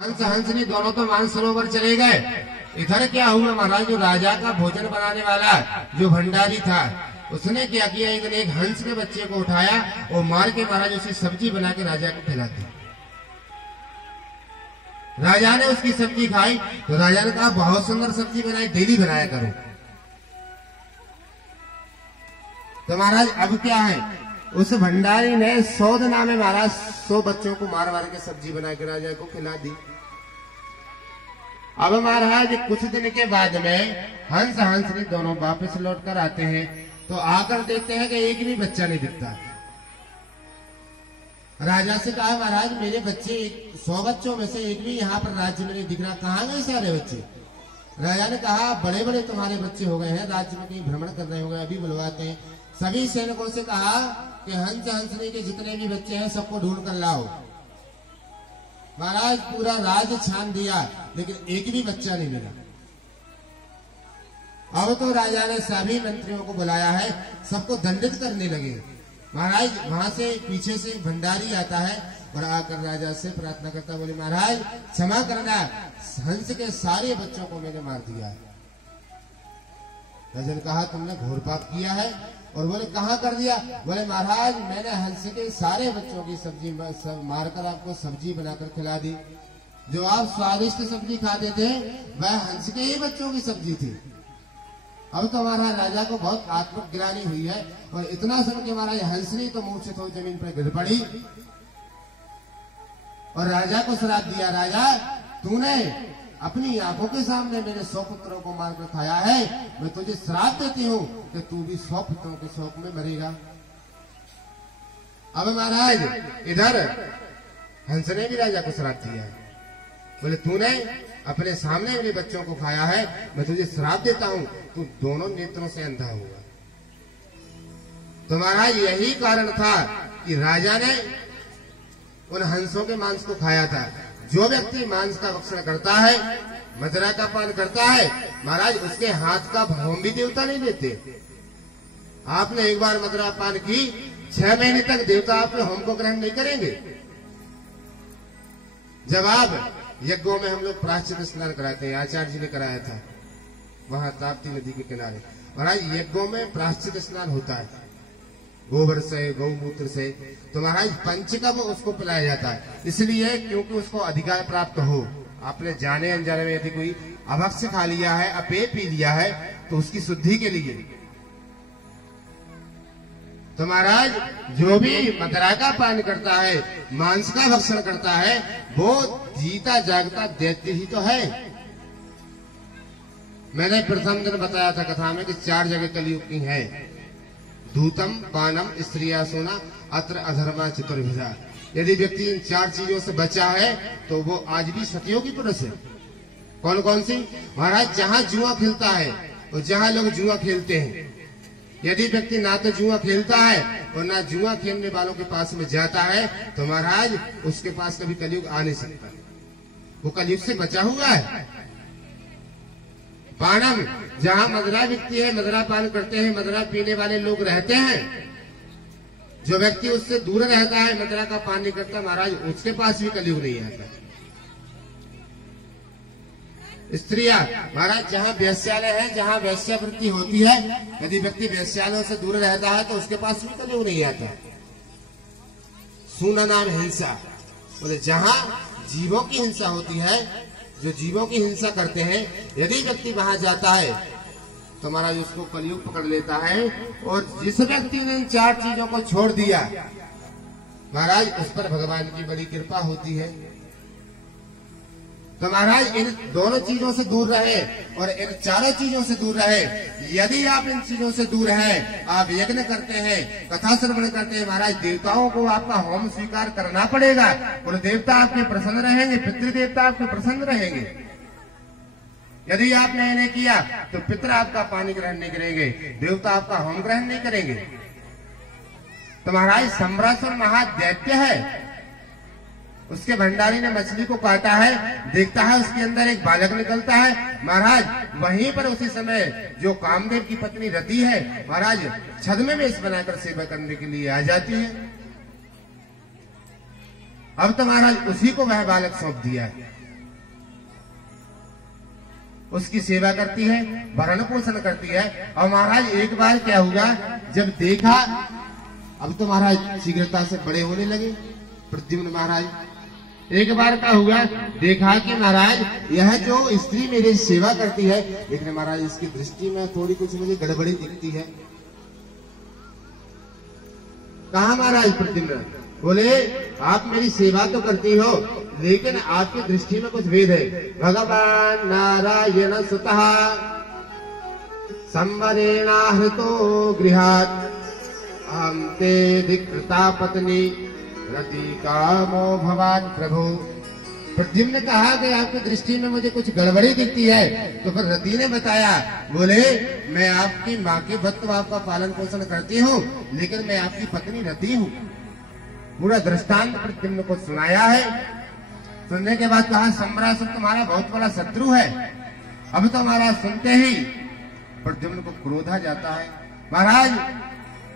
हंस हंसनी दोनों तो मानसरोवर चले गए। इधर क्या हुआ महाराज, जो राजा का भोजन बनाने वाला जो भंडारी था उसने क्या किया, एक हंस के बच्चे को उठाया और मार के महाराज उसी सब्जी बना के राजा को खिला दी। राजा ने उसकी सब्जी खाई तो राजा ने कहा बहुत सुंदर सब्जी बनाई, डेली बनाया करो। तो महाराज अब क्या है, उस भंडारी ने 100 दिना में महाराज 100 बच्चों को मार मार के सब्जी बना के राजा को खिला दी। अब महाराज कुछ दिन के बाद में हंस हंसनी दोनों वापस लौट कर आते हैं तो आकर देखते हैं कि एक भी बच्चा नहीं दिखता। राजा से कहा महाराज मेरे बच्चे 100 बच्चों में से एक भी यहाँ पर राज्य में नहीं दिख रहा, कहाँ गए सारे बच्चे। राजा ने कहा बड़े बड़े तुम्हारे बच्चे हो गए हैं, राज्य में कहीं भ्रमण कर रहे हो गए, अभी बुलवाते हैं। सभी सैनिकों से कहा कि हंस हंसनी के जितने भी बच्चे हैं सबको ढूंढ कर लाओ। महाराज पूरा राज्य छान दिया लेकिन एक भी बच्चा नहीं मिला। अब तो राजा ने सभी मंत्रियों को बुलाया है, सबको दंडित करने लगे। महाराज वहां से पीछे से भंडारी आता है और आकर राजा से प्रार्थना करता, बोले महाराज क्षमा करना, हंस के सारे बच्चों को मैंने मार दिया है। राजा ने कहा तुमने घोर पाप किया है। और बोले कहाँ कर दिया, बोले महाराज मैंने हंस के सारे बच्चों की सब्जी मारकर आपको सब्जी बनाकर खिला दी। जो आप स्वादिष्ट सब्जी खाते थे वह हंस के ही बच्चों की सब्जी थी। अब तो हमारा राजा को बहुत आत्मग्लानि हुई है और इतना सुन के महाराज हंसनी तो मुंह से तो जमीन पर गिर पड़ी और राजा को श्राप दिया, राजा तूने अपनी आंखों के सामने मेरे 100 पुत्रों को मारकर खाया है, मैं तुझे श्राप देती हूँ कि तू भी 100 पुत्रों के शौक में मरेगा। अब महाराज इधर हंस ने भी राजा को श्राप दिया है, बोले तूने अपने सामने मेरे बच्चों को खाया है, मैं तुझे श्राप देता हूँ तू दोनों नेत्रों से अंधा होगा। तो महाराज यही कारण था कि राजा ने उन हंसों के मांस को खाया था। जो व्यक्ति मांस का भक्षण करता है, मदिरा का पान करता है, महाराज उसके हाथ का भोम भी देवता नहीं देते। आपने एक बार मदिरा पान की 6 महीने तक देवता आपके होम को ग्रहण नहीं करेंगे। जब आप यज्ञों में हम लोग प्रायश्चित स्नान कराते हैं, आचार्य जी ने कराया था वहां ताप्ती नदी के किनारे। महाराज यज्ञों में प्रायश्चित स्नान होता है गोबर से, गौमूत्र से। तो महाराज पंचकम उसको पिलाया जाता है, इसलिए क्योंकि उसको अधिकार प्राप्त हो। आपने जाने अनजाने में यदि कोई अभक्ष्य खा लिया है, अपेय पी लिया है तो उसकी शुद्धि के लिए। तो महाराज जो भी मदिरा का पान करता है, मांस का भक्षण करता है, वो जीता जागता दैत्य ही तो है। मैंने प्रथम दिन बताया था कथा में कि 4 जगह कलयुग की है, धूतम पानम स्त्रिया सोना अत्र अधर्मा चतुर्भुजा। यदि व्यक्ति इन 4 चीजों से बचा है तो वो आज भी सतयोगी पुरुष है। कौन कौन सी, महाराज जहाँ जुआ खिलता है और जहाँ लोग जुआ खेलते हैं, यदि व्यक्ति ना तो जुआ खेलता है और ना जुआ खेलने वालों के पास में जाता है तो महाराज उसके पास कभी कलयुग आ नहीं सकता, वो कलयुग से बचा हुआ है। पानम जहाँ मदिरा बिकती है, मदिरा पान करते हैं, मदिरा पीने वाले लोग रहते हैं, जो व्यक्ति उससे दूर रहता है, मदिरा का पान नहीं करता, महाराज उसके पास भी कलयुग नहीं आता। स्त्रियां, महाराज जहाँ वेश्यालय है, जहाँ वेश्यावृत्ति होती है, यदि व्यक्ति वेश्यालयों से दूर रहता है तो उसके पास भी कलयुग नहीं आता। सुना नाम हिंसा, बोले जहाँ जीवों की हिंसा होती है, जो जीवों की हिंसा करते हैं, यदि व्यक्ति वहां जाता है तो महाराज उसको कलयुग पकड़ लेता है। और जिस व्यक्ति ने इन 4 चीजों को छोड़ दिया, महाराज उस पर भगवान की बड़ी कृपा होती है। तो महाराज इन दोनों चीजों से दूर रहे और इन 4 चीजों से दूर रहे। यदि आप इन चीजों से दूर हैं, आप यज्ञ करते हैं, कथा श्रवण करते हैं, महाराज देवताओं को आपका होम स्वीकार करना पड़ेगा और देवता आपके प्रसन्न रहेंगे, पितृदेवता आपके प्रसन्न रहेंगे। यदि आपने इन्हें किया तो पितर आपका पानी ग्रहण नहीं करेंगे, देवता आपका होम ग्रहण नहीं करेंगे। तो महाराज सम्रासुर महादैत्य है, उसके भंडारी ने मछली को काटा है, देखता है उसके अंदर एक बालक निकलता है। महाराज वहीं पर उसी समय जो कामदेव की पत्नी रति है, महाराज छद में वेश बनाकर सेवा करने के लिए आ जाती है। अब तो महाराज उसी को वह बालक सौंप दिया है। उसकी सेवा करती है, भरण पोषण करती है। और महाराज एक बार क्या हुआ, जब देखा अब तो महाराज शीघ्रता से बड़े होने लगे प्रद्युम्न महाराज। एक बार क्या हुआ, देखा कि महाराज यह जो स्त्री मेरी सेवा करती है, लेकिन महाराज इसकी दृष्टि में थोड़ी कुछ मुझे गड़बड़ी दिखती है। कहा महाराज प्रद्युम्न बोले, आप मेरी सेवा तो करती हो, लेकिन आपकी दृष्टि में कुछ भेद है। भगवान नारायण सुतः संवरेणाहृतो गृहात् अहं ते धिकृता पत्नी रति कामो भवान प्रभु। प्रद्युम्न ने कहा कि आपकी दृष्टि में मुझे कुछ गड़बड़ी दिखती है। तो फिर रति ने बताया, बोले मैं आपकी माँ के भक्त आपका पालन पोषण करती हूँ, लेकिन मैं आपकी पत्नी रति हूँ। पूरा दृष्टांत प्रद्युम्न को सुनाया है। सुनने के बाद कहा, सम्रासुर तुम्हारा बहुत बड़ा शत्रु है। अब तो महाराज सुनते ही प्रद्युम्न को क्रोध आ जाता है। महाराज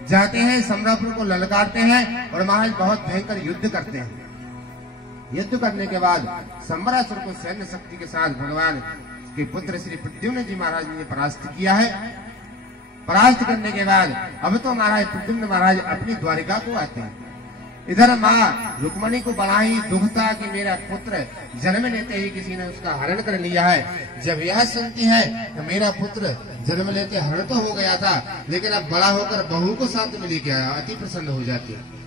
जाते हैं, सम्रासुर को ललकारते हैं और महाराज बहुत भयंकर युद्ध करते हैं। युद्ध करने के बाद सम्रासुर को सैन्य शक्ति के साथ भगवान के पुत्र श्री प्रद्युम्न जी महाराज ने परास्त किया है। परास्त करने के बाद अब तो महाराज प्रद्युम्न महाराज अपनी द्वारिका को आते हैं। इधर माँ रुक्मणी को बड़ा ही दुख था कि मेरा पुत्र जन्म लेते ही किसी ने उसका हरण कर लिया है। जब यह सुनती है तो मेरा पुत्र जन्म लेते हरण तो हो गया था, लेकिन अब बड़ा होकर बहू को साथ में लेके आया, अति प्रसन्न हो जाती है।